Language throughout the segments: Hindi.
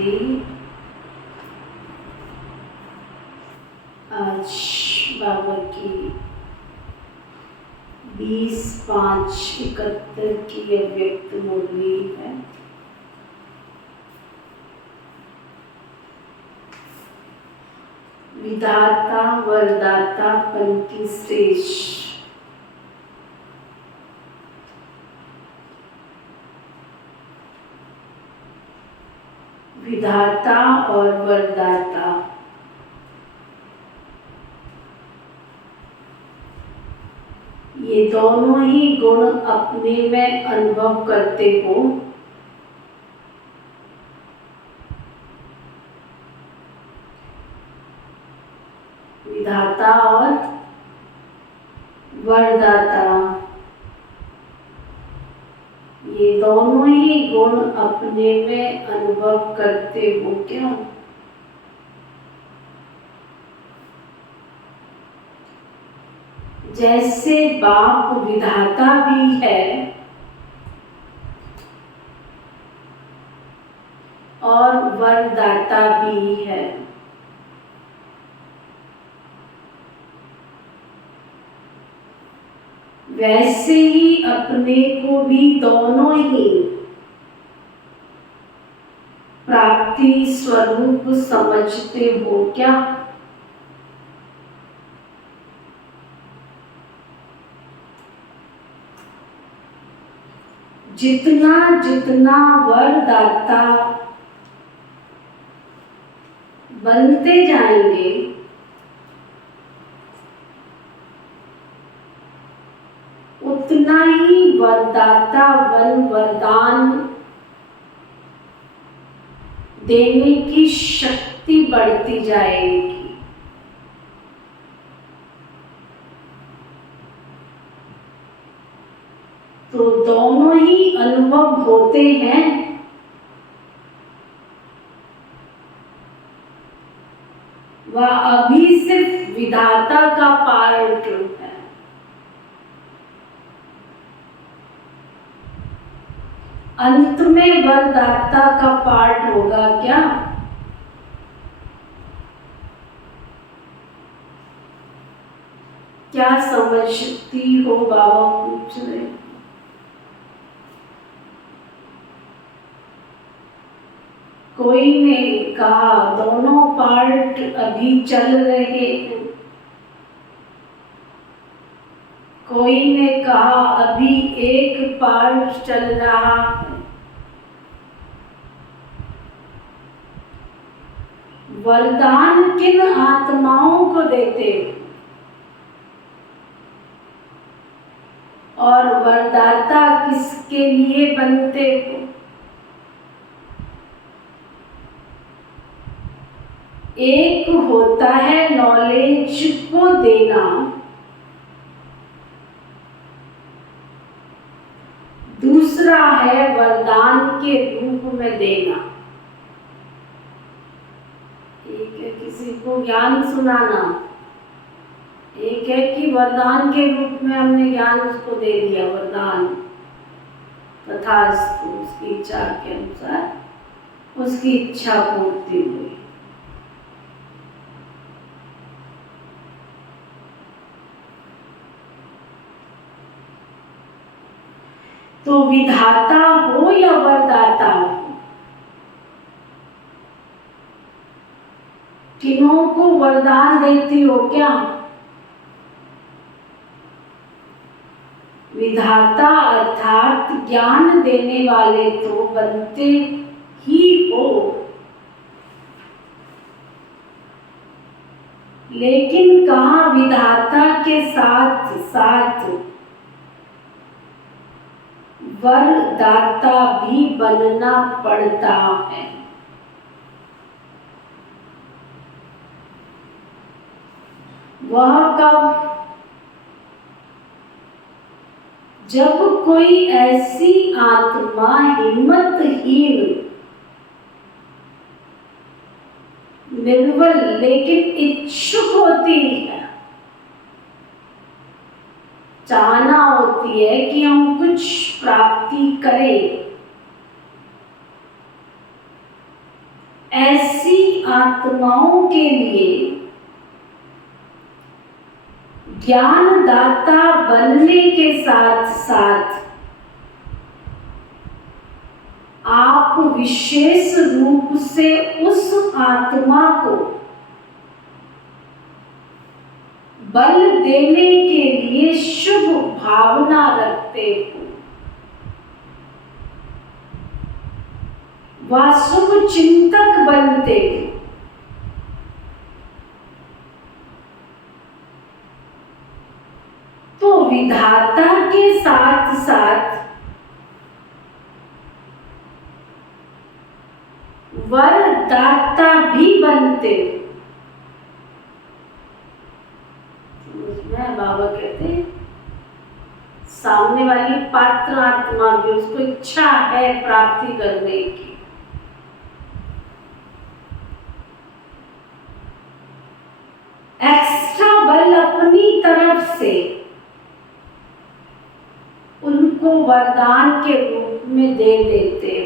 शांति। आज बाबा की 20/5/71 की अव्यक्त मुरली है। विधाता वरदाता पन की स्टेज। विधाता और वरदाता ये दोनों ही गुण अपने में अनुभव करते हो। विधाता और वरदाता ये दोनों ही गुण अपने में अनुभव करते हो क्या? जैसे बाप विधाता भी है और वरदाता भी है, वैसे ही अपने को भी दोनों ही प्राप्ति स्वरूप समझते हो क्या? जितना जितना वरदाता बनते जाएंगे उतना ही वरदाता वरदान देने की शक्ति बढ़ती जाएगी। तो दोनों ही अनुभव होते हैं। वह अभी सिर्फ विधाता का पार्ट है। अंत में वरदाता का पार्ट होगा क्या? क्या समझती हो? बाबा पूछ रहे। कोई ने कहा दोनों पार्ट अभी चल रहे हैं। कोई ने कहा अभी एक पार्ट चल रहा है। वरदान किन आत्माओं को देते और वरदाता किसके लिए बनते हो? एक होता है नॉलेज को देना, दूसरा है वरदान के रूप में देना। एक है किसी को ज्ञान सुनाना, एक है कि वरदान के रूप में हमने ज्ञान उसको दे दिया, वरदान तथास्तु, उसकी इच्छा के अनुसार उसकी इच्छा पूर्ति हुई। तो विधाता हो या वरदाता हो, किन्हों को वरदान देती हो क्या? विधाता अर्थात ज्ञान देने वाले तो बनते ही हो, लेकिन कहाँ विधाता के साथ साथ वरदाता भी बनना पड़ता है। वह कब? जब कोई ऐसी आत्मा हिम्मतहीन, निर्बल लेकिन इच्छुक होती है, चाहना होती है कि हम कुछ प्राप्ति करें, आत्माओं के लिए ज्ञानदाता बनने के साथ साथ आप विशेष रूप से उस आत्मा को बल देने के लिए शुभ भावना रखते हो, वह शुभ चिंतक बनते हो। तो विधाता के साथ साथ वरदाता भी बनते। उसमें बाबा कहते सामने वाली पात्र आत्मा भी, उसको इच्छा है प्राप्ति करने की, एक्स्ट्रा बल अपनी तरफ से उनको वरदान के रूप में दे देते।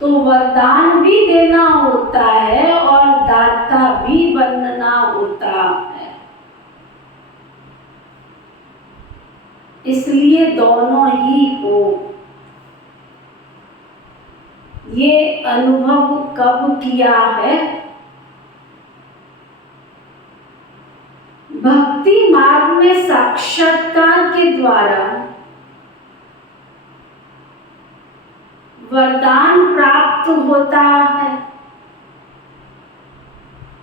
तो वरदान भी देना होता है और दाता भी बनना होता है, इसलिए दोनों ही हो। ये अनुभव कब किया है? भक्ति मार्ग में साक्षात्कार के द्वारा वरदान प्राप्त होता है।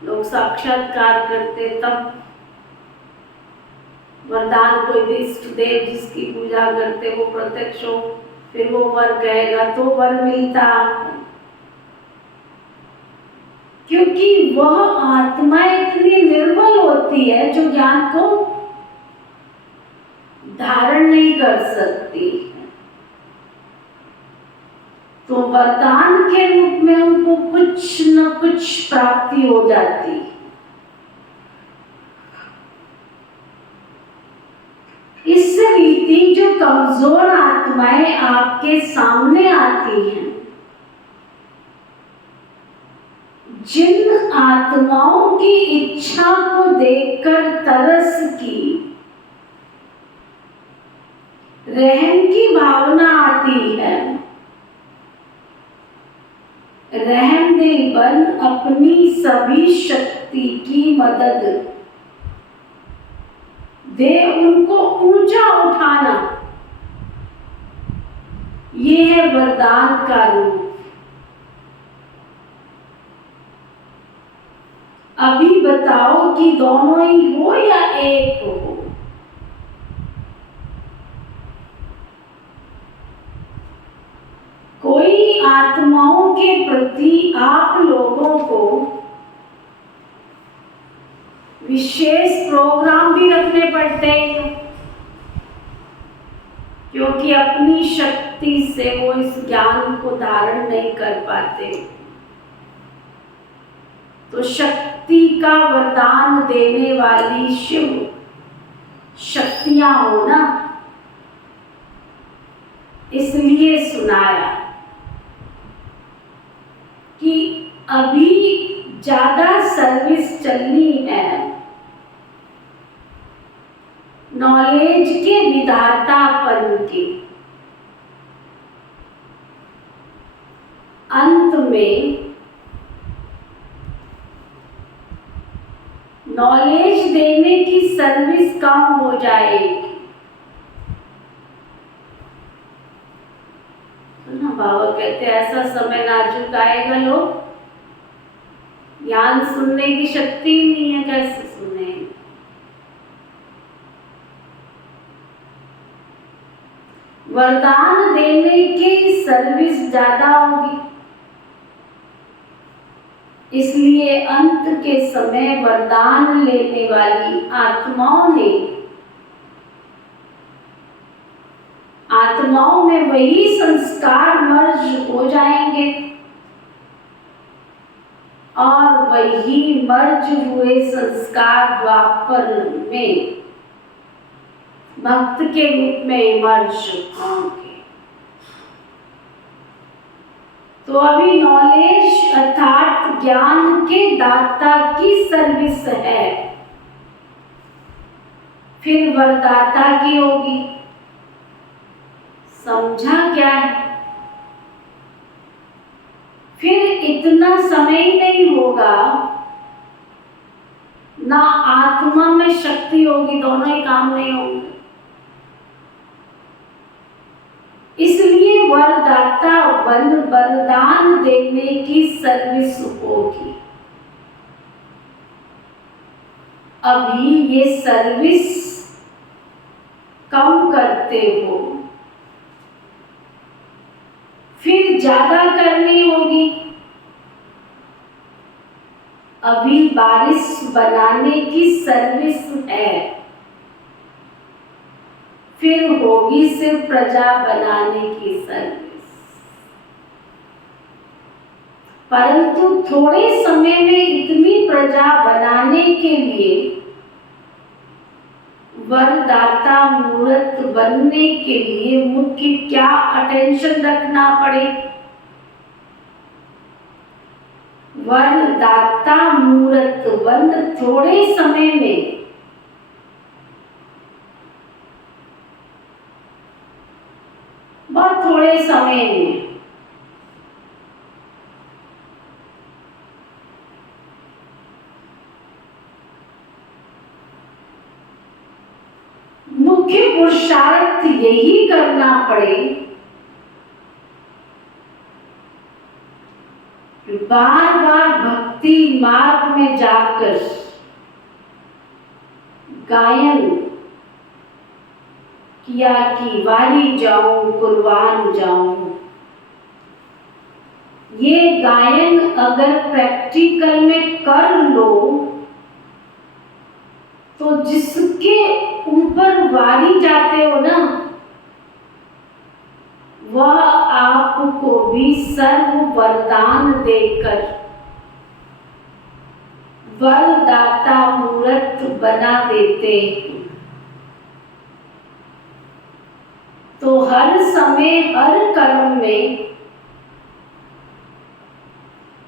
लोग साक्षात्कार करते तब वरदान, कोई इष्ट देव जिसकी पूजा करते वो प्रत्यक्ष हो, फिर वो वर कहेगा तो वर मिलता है। क्योंकि वह आत्मा इतनी निर्बल होती है जो ज्ञान को धारण नहीं कर सकती। तो वरदान के रूप में उनको कुछ न कुछ प्राप्ति हो जाती। इस रीति जो कमजोर आत्माएं आपके सामने आती हैं, जिन आत्माओं की इच्छा को देखकर तरस की, रहम की भावना आती है, रहमदिल बन अपनी सभी शक्ति की मदद दे उनको ऊंचा उठाना, ये है वरदान का रूप। अभी बताओ कि दोनों ही हो या एक हो? कोई आत्माओं के प्रति आप लोगों को विशेष प्रोग्राम भी रखने पड़ते हैं, क्योंकि अपनी शक्ति से वो इस ज्ञान को धारण नहीं कर पाते। तो शक्ति का वरदान देने वाली शिव शक्तियां हो ना, इसलिए सुनाया कि अभी ज्यादा सर्विस चलनी है नॉलेज के विधातापन की। अंत में नॉलेज देने की सर्विस कम हो जाएगी। ना बाबा कहते ऐसा समय नाजुक आएगा, लोग ज्ञान सुनने की शक्ति नहीं है, कैसे सुने? वरदान देने की सर्विस ज्यादा होगी, इसलिए अंत के समय वरदान लेने वाली आत्माओं में वही संस्कार मर्ज हो जाएंगे और वही मर्ज हुए संस्कार द्वापर में भक्त के रूप में मर्ज होंगे। तो अभी नॉलेज अर्थात ज्ञान के दाता की सर्विस है, फिर वरदाता की होगी। समझा क्या है? फिर इतना समय ही नहीं होगा, ना आत्मा में शक्ति होगी, दोनों ही काम नहीं होंगे। इसलिए वरदाता वरदान देने की सर्विस होगी। अभी ये सर्विस कम करते हो, फिर ज्यादा करनी होगी। अभी बारिश बनाने की सर्विस है, फिर होगी सिर्फ प्रजा बनाने की सर्विस। परंतु थोड़े समय में इतनी प्रजा बनाने के लिए वरदाता मूर्त बनने के लिए मुख्य क्या अटेंशन रखना पड़े? वरदाता मूर्त बन थोड़े समय में बहुत थोड़े समय में मुख्य पुरुषार्थ यही करना पड़े, बार बार भक्ति मार्ग में जाकर गायन किया कि वारी जाऊं कुर्बान जाऊं। ये गायन अगर प्रैक्टिकल में कर लो तो जिसके ऊपर वारी जाते हो ना, वह आपको भी सर्व वरदान देकर वरदाता मूर्त बना देते हैं। तो हर समय, हर कर्म में,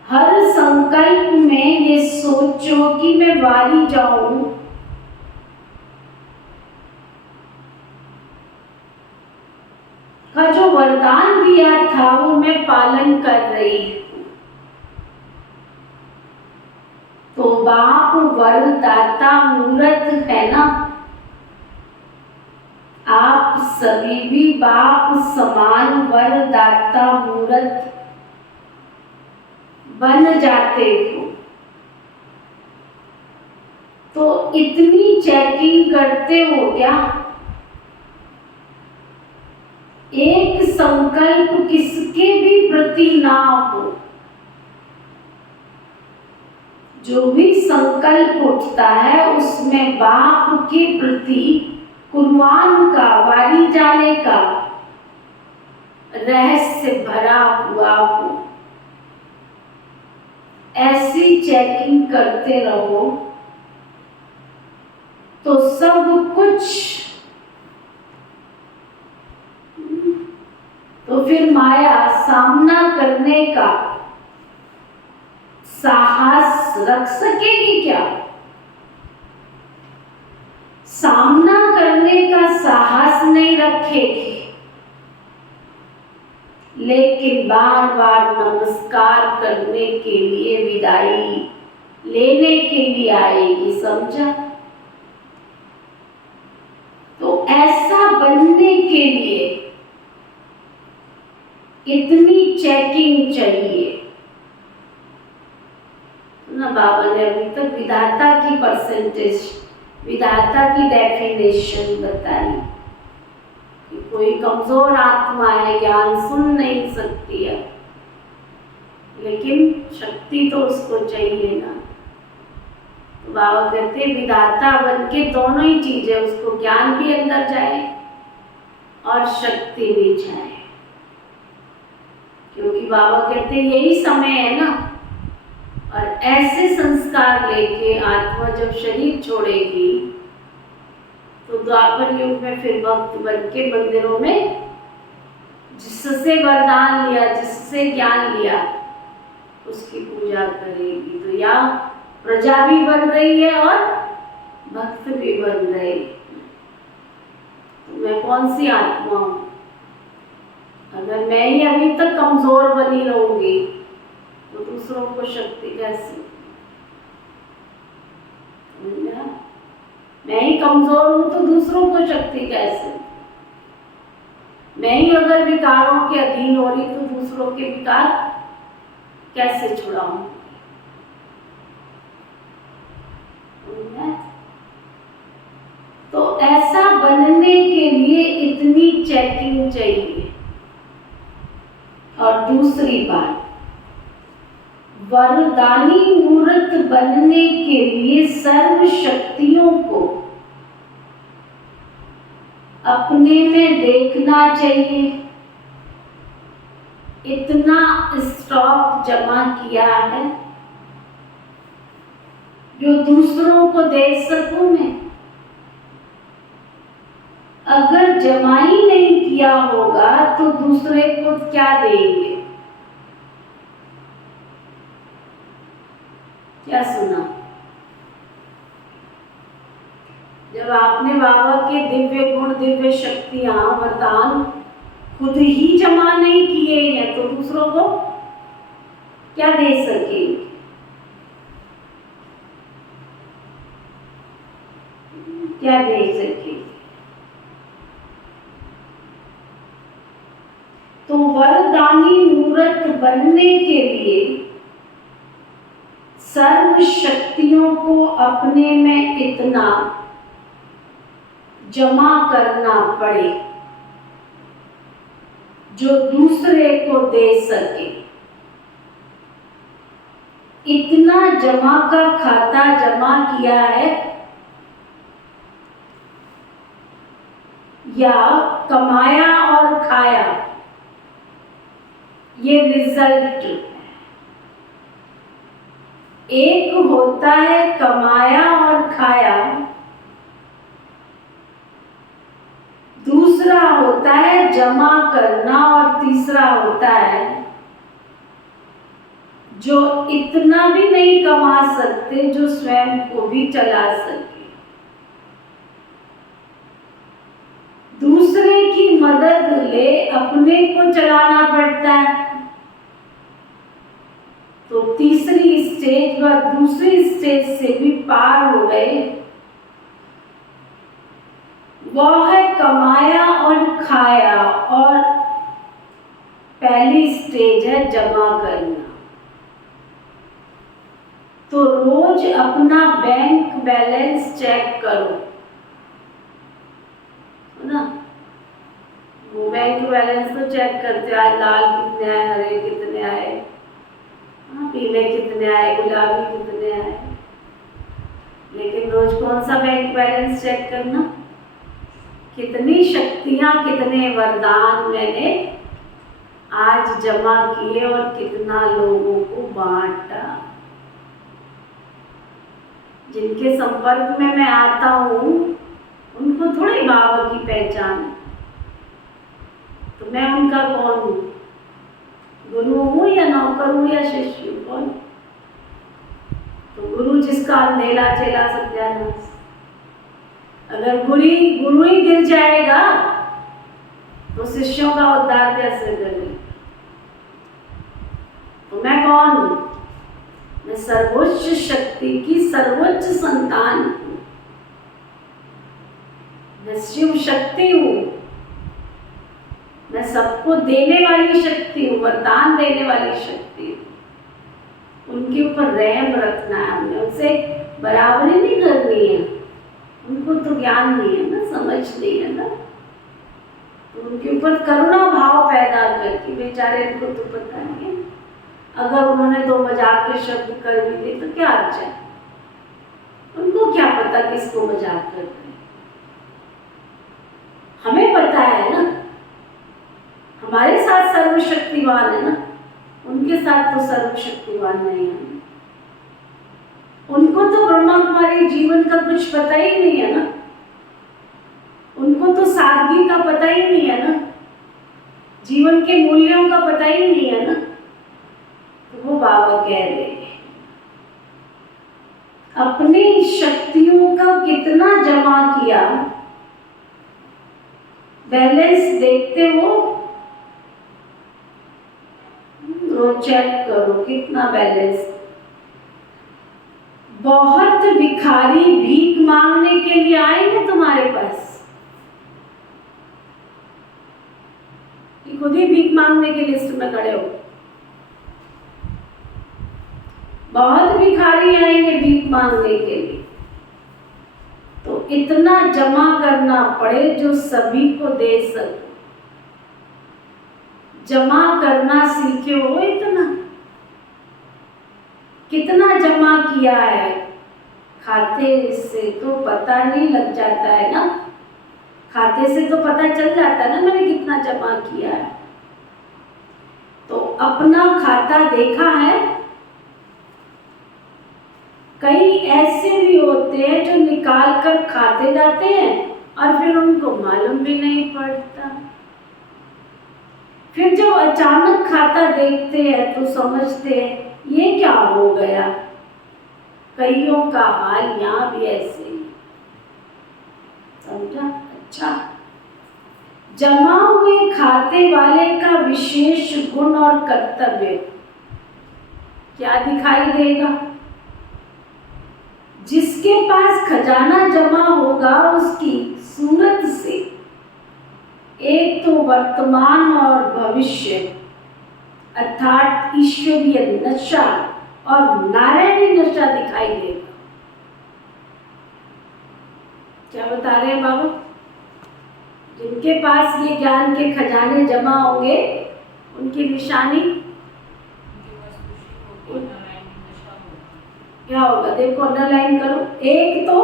हर संकल्प में ये सोचो कि मैं वारी जाऊं, का जो वरदान दिया था वो मैं पालन कर रही हूं। तो बाप वरदाता मूर्त है ना, आप सभी भी बाप समान वरदाता मूर्त बन जाते हो। तो इतनी चेकिंग करते हो क्या? एक संकल्प किसके भी प्रति ना हो, जो भी संकल्प उठता है उसमें बाप के प्रति कुर्बान का, वारी जाने का रहस्य भरा हुआ हो। ऐसी चेकिंग करते रहो तो सब कुछ, तो फिर माया सामना करने का साहस रख सकेगी क्या? सामना करने का साहस नहीं रखेगी, लेकिन बार बार नमस्कार करने के लिए, विदाई लेने के लिए आएगी। समझा? तो ऐसा बनने के लिए इतनी चेकिंग चाहिए ना। बाबा ने अभी तक विधाता की परसेंटेज, विधाता की डेफिनेशन बताई कि कोई कमजोर आत्मा है, ज्ञान सुन नहीं सकती है, लेकिन शक्ति तो उसको चाहिए ना। तो बाबा कहते विधाता बन के दोनों ही चीजें, उसको ज्ञान भी अंदर जाए और शक्ति भी जाए। क्योंकि बाबा कहते यही समय है ना, और ऐसे संस्कार लेके आत्मा जब शरीर छोड़ेगी तो द्वापर युग में फिर भक्त बन के मंदिरों में जिससे वरदान लिया, जिससे ज्ञान लिया, उसकी पूजा करेगी तो या प्रजा भी बन रही है और भक्त भी बन रहे। तो मैं कौन सी आत्मा हूं? अगर मैं ही अभी तक कमजोर बनी रहूंगी तो दूसरों को शक्ति कैसे? मैं ही कमजोर हूं तो दूसरों को शक्ति कैसे? मैं ही अगर विकारों के अधीन हो रही तो दूसरों के विकार कैसे छुड़ाऊं? तो ऐसा बनने के लिए इतनी चेकिंग चाहिए। और दूसरी बात, वरदानी मूर्त बनने के लिए सर्व शक्तियों को अपने में देखना चाहिए। इतना स्टॉक जमा किया है जो दूसरों को दे सकूं मैं। अगर जमा ही नहीं किया होगा तो दूसरे को क्या देंगे? क्या सुना? जब आपने बाबा के दिव्य गुण, दिव्य शक्तियां, वरदान खुद ही जमा नहीं किए हैं तो दूसरों को क्या दे सकेंगे? क्या दे सकेंगे? तो वरदानी मूर्त बनने के लिए सर्व शक्तियों को अपने में इतना जमा करना पड़े जो दूसरे को दे सके। इतना जमा का खाता जमा किया है या कमाया और खाया, ये रिजल्ट है। एक होता है कमाया और खाया, दूसरा होता है जमा करना और तीसरा होता है जो इतना भी नहीं कमा सकते जो स्वयं को भी चला सके। दूसरे की मदद ले अपने को चलाना पड़ता है। तो तीसरी स्टेज व दूसरी स्टेज से भी पार हो गए, वह है कमाया और खाया, और पहली स्टेज है जमा करना। तो रोज अपना बैंक बैलेंस चेक करो, है ना? वो बैंक बैलेंस तो चेक करते हैं, लाल कितने आए, हरे कितने आए, पीले कितने आए, गुलाबी कितने आए। लेकिन रोज कौन सा बैंक बैलेंस चेक करना? कितनी शक्तियां, कितने वरदान मैंने आज जमा किए और कितना लोगों को बांटा। जिनके संपर्क में मैं आता हूँ उनको थोड़ी बाबा की पहचान, तो मैं उनका कौन हूँ? गुरु हूँ या नौकर हूँ या शिष्य हूँ? कौन? तो गुरु जिसका अंधेला चेला सत्यानाश। अगर गुरु ही गिर जाएगा तो शिष्यों का उद्धार कैसे करें? तो मैं कौन हूँ? मैं सर्वोच्च शक्ति की सर्वोच्च संतान हूँ। मैं शिव शक्ति हूँ। मैं सबको देने वाली शक्ति हूँ, वरदान देने वाली शक्ति हूँ। उनके ऊपर रहम रखना है हमने, उनसे बराबरी नहीं करनी है। उनको तो ज्ञान नहीं है ना, समझ नहीं है ना, तो उनके ऊपर करुणा भाव पैदा करके, बेचारे उनको तो पता नहीं है। अगर उन्होंने दो मजाक के शब्द कर भी दिए तो क्या अच्छा है? उनको क्या पता किसको मजाक करते हैं? हमें पता है ना, हमारे साथ सर्वशक्तिवान है ना, उनके साथ तो सर्वशक्तिवान नहीं है। उनको तो ब्रह्मा कुमारी जीवन का कुछ पता ही नहीं है ना, उनको तो सादगी का पता ही नहीं है ना। जीवन के मूल्यों का पता ही नहीं है ना। तो वो बाबा कह रहे हैं अपनी शक्तियों का कितना जमा किया, बैलेंस देखते हो, चेक करो कितना बैलेंस। बहुत भिखारी भीख मांगने के लिए आएंगे तुम्हारे पास, कि खुद ही भीख मांगने के लिस्ट में खड़े हो। बहुत भिखारी आएंगे भीख मांगने के लिए, तो इतना जमा करना पड़े जो सभी को दे सके। जमा करना सीखे हो, इतना कितना जमा किया है, खाते से तो पता नहीं लग जाता है ना। खाते से तो पता चल जाता है ना मैंने कितना जमा किया है। तो अपना खाता देखा है। कई ऐसे भी होते हैं जो निकाल कर खाते जाते हैं और फिर उनको मालूम भी नहीं पड़ता। फिर जब अचानक खाता देखते हैं तो समझते हैं ये क्या हो गया। कईयों का हाल यहाँ भी ऐसे ही, समझा? अच्छा, जमा हुए खाते वाले का विशेष गुण और कर्तव्य क्या दिखाई देगा? जिसके पास खजाना जमा होगा उसकी सूरत से एक तो वर्तमान और भविष्य अर्थात ईश्वरीय नशा और नारायणी नशा दिखाई देगा। क्या बता रहे हैं बाबा? जिनके पास ये ज्ञान के खजाने जमा होंगे उनकी निशानी क्या होगा? देखो अंडरलाइन करो। एक तो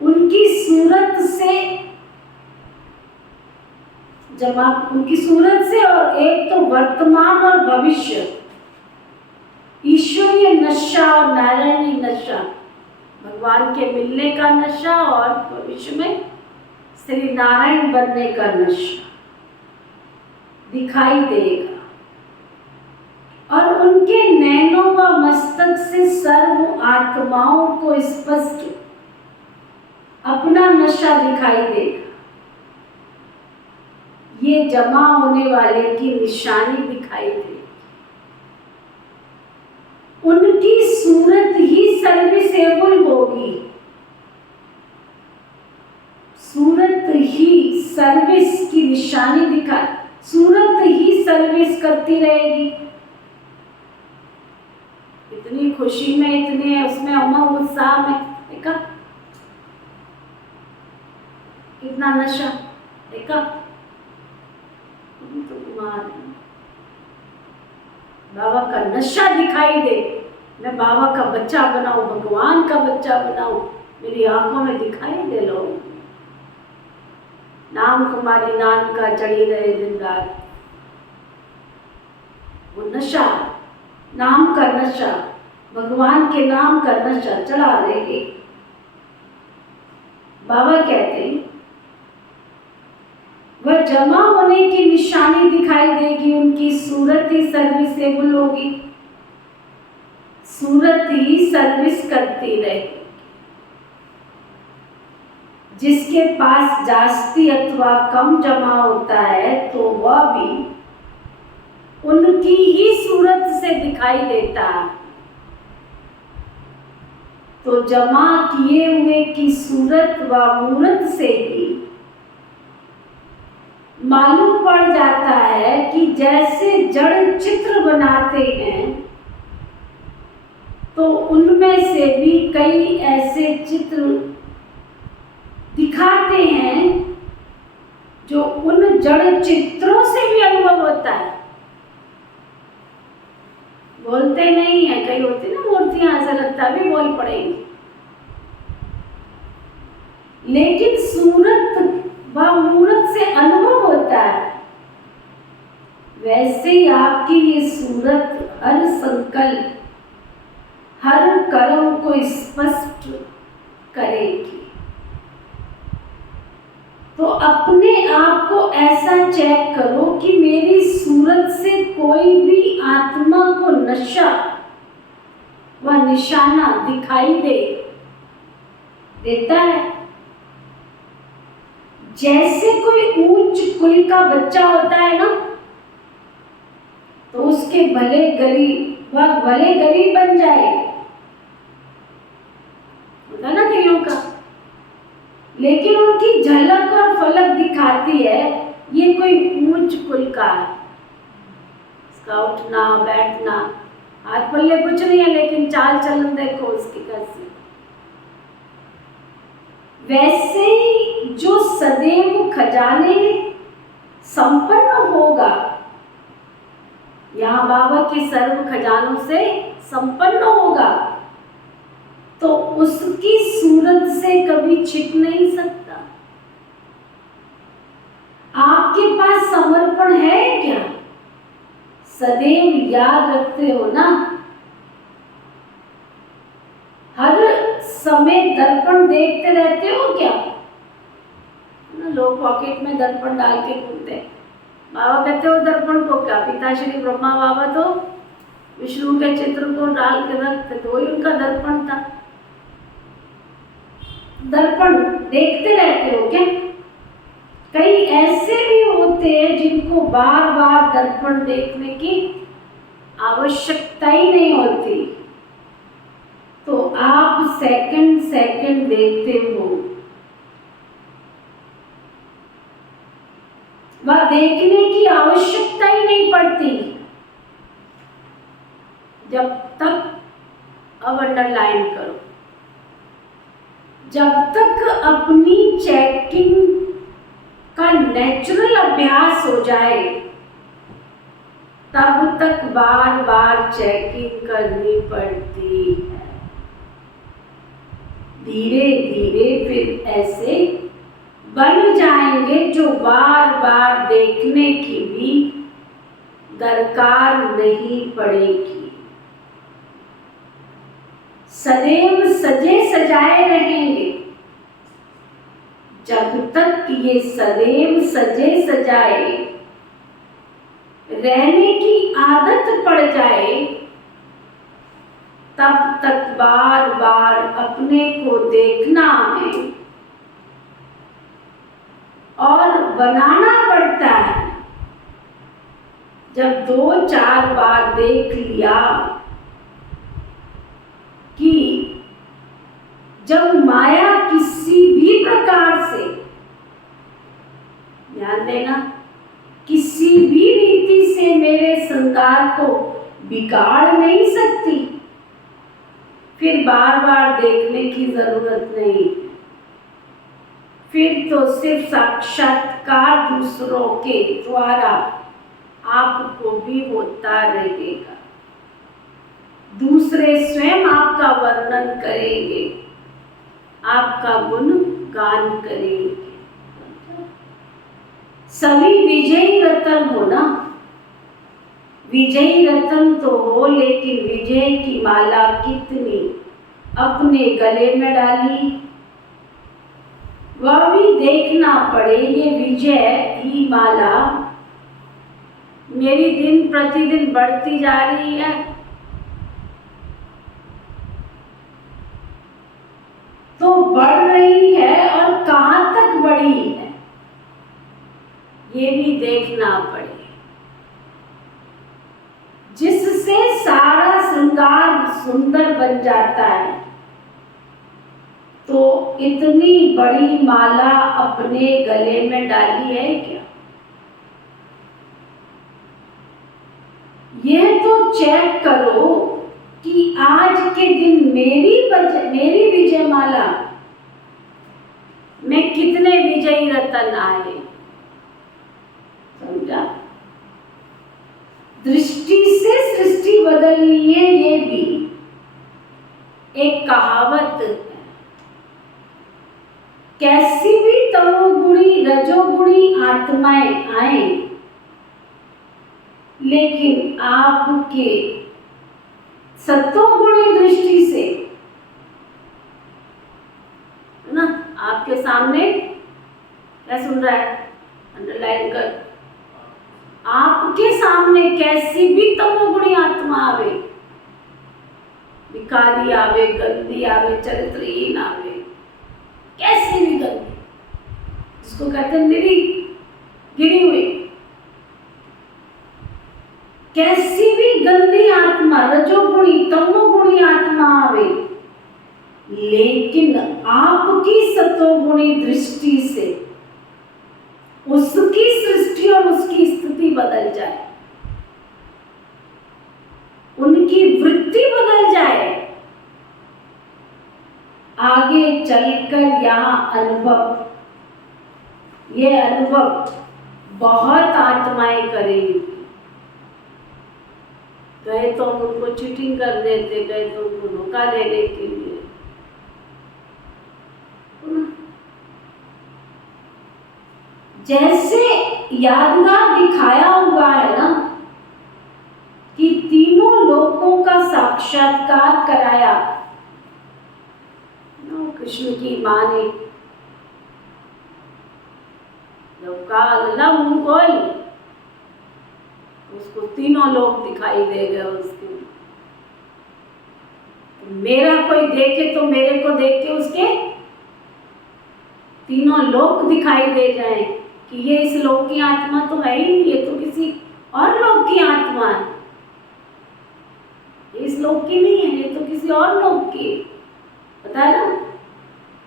उनकी सूरत से जमा, उनकी सूरत से, और एक तो वर्तमान और भविष्य ईश्वरीय नशा और नारायणी नशा, भगवान के मिलने का नशा और भविष्य में श्री नारायण बनने का नशा दिखाई देगा। और उनके नैनों व मस्तक से सर्व आत्माओं को स्पष्ट अपना नशा दिखाई देगा। ये जमा होने वाले की निशानी दिखाई देगी। उनकी सूरत ही सर्विसेबल होगी, सूरत ही सर्विस की निशानी दिखा, सूरत ही सर्विस करती रहेगी। इतनी खुशी में, इतने उसमें उमंग उत्साह में, देखा कितना नशा, देखा तो कुमार बाबा का नशा दिखाई दे। मैं बाबा का बच्चा बनाऊं, भगवान का बच्चा बनाऊं, मेरी आंखों में दिखाई दे लो। नाम कुमारी नाम का चढ़ी रहे दिन रात, वो नशा, नाम का नशा, भगवान के नाम का नशा चढ़ा रहेगी। बाबा कहते हैं वह जमा होने की निशानी दिखाई देगी। उनकी सूरत ही सर्विसेबल होगी, सूरत ही सर्विस करती रहेगी। जिसके पास जास्ती अथवा कम जमा होता है तो वह भी उनकी ही सूरत से दिखाई देता है। तो जमा किए हुए की सूरत व मूरत से ही मालूम पड़ जाता है कि जैसे जड़ चित्र बनाते हैं तो उनमें से भी कई ऐसे चित्र दिखाते हैं जो उन जड़ चित्रों से भी अनुभव होता है। बोलते नहीं है, कई होती ना मूर्तियां, ऐसा लगता है भी बोल पड़ेंगी, लेकिन सूरत व मूरत से अनुभव होता है। वैसे ही आपकी ये सूरत हर संकल्प, हर कर्म को स्पष्ट करेगी। तो अपने आप को ऐसा चेक करो कि मेरी सूरत से कोई भी आत्मा को नशा व निशाना दिखाई देता है। जैसे कोई ऊंच कुल का बच्चा होता है ना, तो उसके भले गरीब बन जाए, होता ना कईयों का, लेकिन उनकी झलक और फलक दिखाती है ये कोई ऊंच कुल का है। उसका उठना बैठना, हाथ पल्ले कुछ नहीं है, लेकिन चाल चलन देखो उसकी कैसी। वैसे ही जो सदैव खजाने संपन्न होगा, यहाँ बाबा के सर्व खजानों से संपन्न होगा, तो उसकी सूरत से कभी छिप नहीं सकता। आपके पास समर्पण है क्या? सदैव याद रखते हो ना? हर समय दर्पण देखते रहते हो क्या? लोग पॉकेट में दर्पण डाल के घूमते हैं। बाबा कहते हो दर्पण को क्या? पिताश्री ब्रह्मा बाबा तो विष्णु के चित्र को डाल के रखते, तो वही उनका दर्पण था। दर्पण देखते रहते हो क्या? कई ऐसे भी होते हैं जिनको बार बार दर्पण देखने की आवश्यकता ही नहीं होती, तो आप सेकंड सेकंड देखते हो। वह देखने की आवश्यकता ही नहीं पड़ती जब तक, अब अंडरलाइन करो, जब तक अपनी चेकिंग का नेचुरल अभ्यास हो जाए, तब तक बार बार चेकिंग करनी पड़ती है। धीरे धीरे फिर ऐसे बन जाएंगे जो बार बार देखने की भी दरकार नहीं पड़ेगी। सदैव सजे सजाए रहेंगे। जब तक ये सदैव सजे सजाए रहने की आदत पड़ जाए, तब तक बार बार अपने को देखना है और बनाना पड़ता है। जब 2-4 बार देख लिया कि जब माया किसी भी प्रकार से, ध्यान देना, किसी भी रीति से मेरे संस्कार को बिगाड़ नहीं सकती, फिर बार बार देखने की जरूरत नहीं। फिर तो सिर्फ साक्षात्कार दूसरों के द्वारा आपको भी होता रहेगा। दूसरे स्वयं आपका वर्णन करेंगे, आपका गुण गान करेंगे। सभी विजयी रतन हो ना, विजयी रतन तो हो, लेकिन विजय की माला कितनी अपने गले में डाली, वह भी देखना पड़े। ये विजय की माला मेरी दिन प्रतिदिन बढ़ती जा रही है, तो बढ़ रही है और कहाँ तक बढ़ी है ये भी देखना पड़े, जिससे सारा श्रृंगार सुंदर बन जाता है। तो इतनी बड़ी माला अपने गले में डाली है क्या? यह तो चेक करो कि आज के दिन मेरी विजय माला में कितने विजयी रतन आए। समझा? दृष्टि से सृष्टि बदलनी है, ये भी एक कहावत है। कैसी भी तमोगुणी रजोगुणी आत्माएं आए, लेकिन आपके सत्वगुणी दृष्टि से, ना, आपके सामने क्या सुन रहा है? अंडरलाइन कर। आपके सामने कैसी भी तमोगुणी आत्मा आवे, भिखारी आवे, गंदी आवे, चरित्रहीन आवे, कैसी भी गंदी, जिसको कहते हैं निरी गिरी हुई, कैसी भी गंदी आत्मा, रजोगुणी तमोगुणी आत्मा आवे, लेकिन आपकी सतोगुणी दृष्टि से उसकी सृष्टि और उसकी स्थिति बदल जाए, उनकी वृत्ति बदल जाए, आगे चलकर यहाँ ये अनुभव बहुत आत्माएं करेंगी। गए तो हम उनको चीटिंग कर देते, गए तो उनको धोखा देने के लिए। जैसे यादगार दिखाया हुआ है ना कि तीनों लोकों का साक्षात्कार कराया कृष्ण की माँ ने, जब कहा अल्लाह मुंह खोल, उसको तीनों लोग दिखाई दे गए उसके। मेरा कोई देखे तो मेरे को देख के उसके तीनों लोक दिखाई दे जाए कि ये इस लोक की आत्मा तो है ही नहीं, ये तो किसी और लोक की आत्मा है, ये इस लोक की नहीं है, ये तो किसी और लोक की। पता है ना,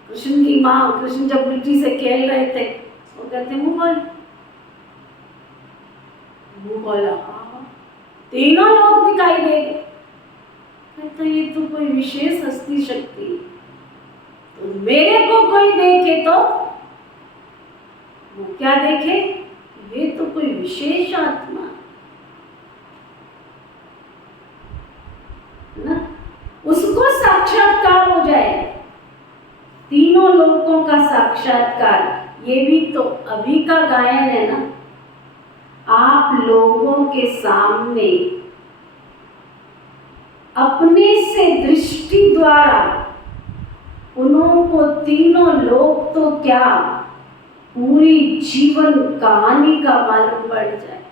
कृष्ण की माँ, कृष्ण जब मिट्टी से खेल रहे थे, वो कहते मुंह खोल, मुंह खोला, तीनों लोग दिखाई दे गए। कहता ये तो कोई विशेष हस्ती शक्ति, तो मेरे को कोई देखे तो वो क्या देखे, ये तो कोई विशेष आत्मा ना, उसको साक्षात्कार हो जाए, तीनों लोगों का साक्षात्कार। ये भी तो अभी का गायन है ना, आप लोगों के सामने अपने से दृष्टि द्वारा उनको तीनों लोग तो क्या पूरी जीवन कहानी का मालूम पड़ जाए।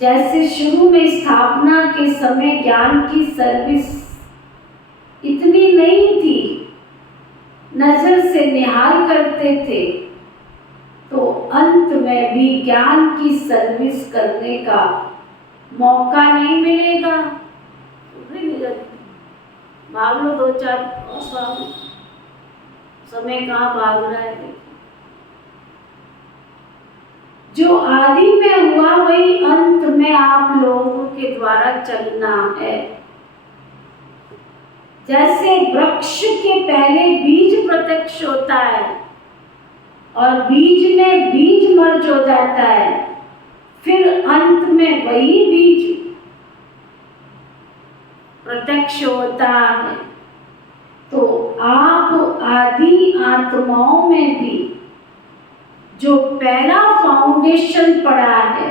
जैसे शुरू में स्थापना के समय ज्ञान की सर्विस इतनी नहीं थी, नजर से निहाल करते थे, तो अंत में भी ज्ञान की सर्विस करने का मौका नहीं मिलेगा। भाग लो 2-4 और समय कहाँ भाग रहा है। जो आदि में हुआ वही अंत में आप लोगों के द्वारा चलना है। जैसे वृक्ष के पहले बीज प्रत्यक्ष होता है और बीज में बीज मर्ज हो जाता है, फिर अंत में वही बीज प्रत्यक्ष होता है। तो आप आदि आत्माओं में भी जो पहला फाउंडेशन पड़ा है,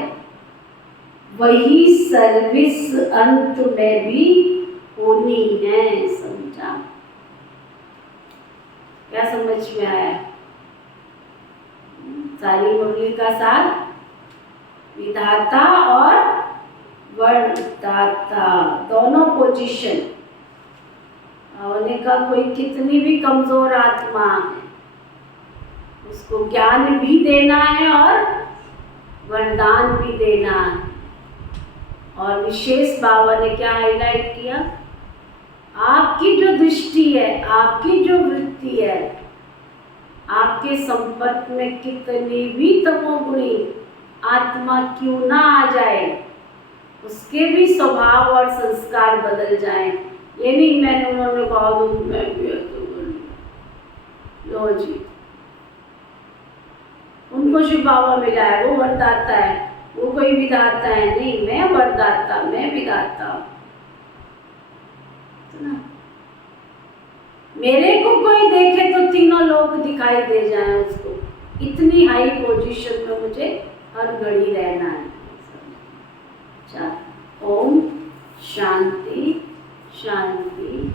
वही सर्विस अंत में भी होनी है। समझा? क्या समझ में आया? सारी मुरली का सार विधाता और वरदाता दोनों पोजीशन। होने का कोई कितनी भी कमजोर आत्मा है, उसको ज्ञान भी देना है और वरदान भी देना है। और विशेष बाबा ने क्या हाईलाइट किया, आपकी जो दृष्टि है, आपकी जो वृत्ति है, आपके संपर्क में कितनी भी तमोगुणी आत्मा क्यों ना आ जाए, उसके भी स्वभाव और संस्कार बदल जाएं। ये नहीं मैंने उन्होंने कहा मैं भी लो जी, उनको शिव बाबा मिला है, वो वरदाता है, वो कोई विधाता है नहीं, मैं वरदाता, मैं विधाता। मेरे को कोई देखे तो तीनों लोग दिखाई दे जाएं उसको, इतनी हाई पोजीशन में मुझे हर घड़ी रहना है। अच्छा, ओम शांति शांति।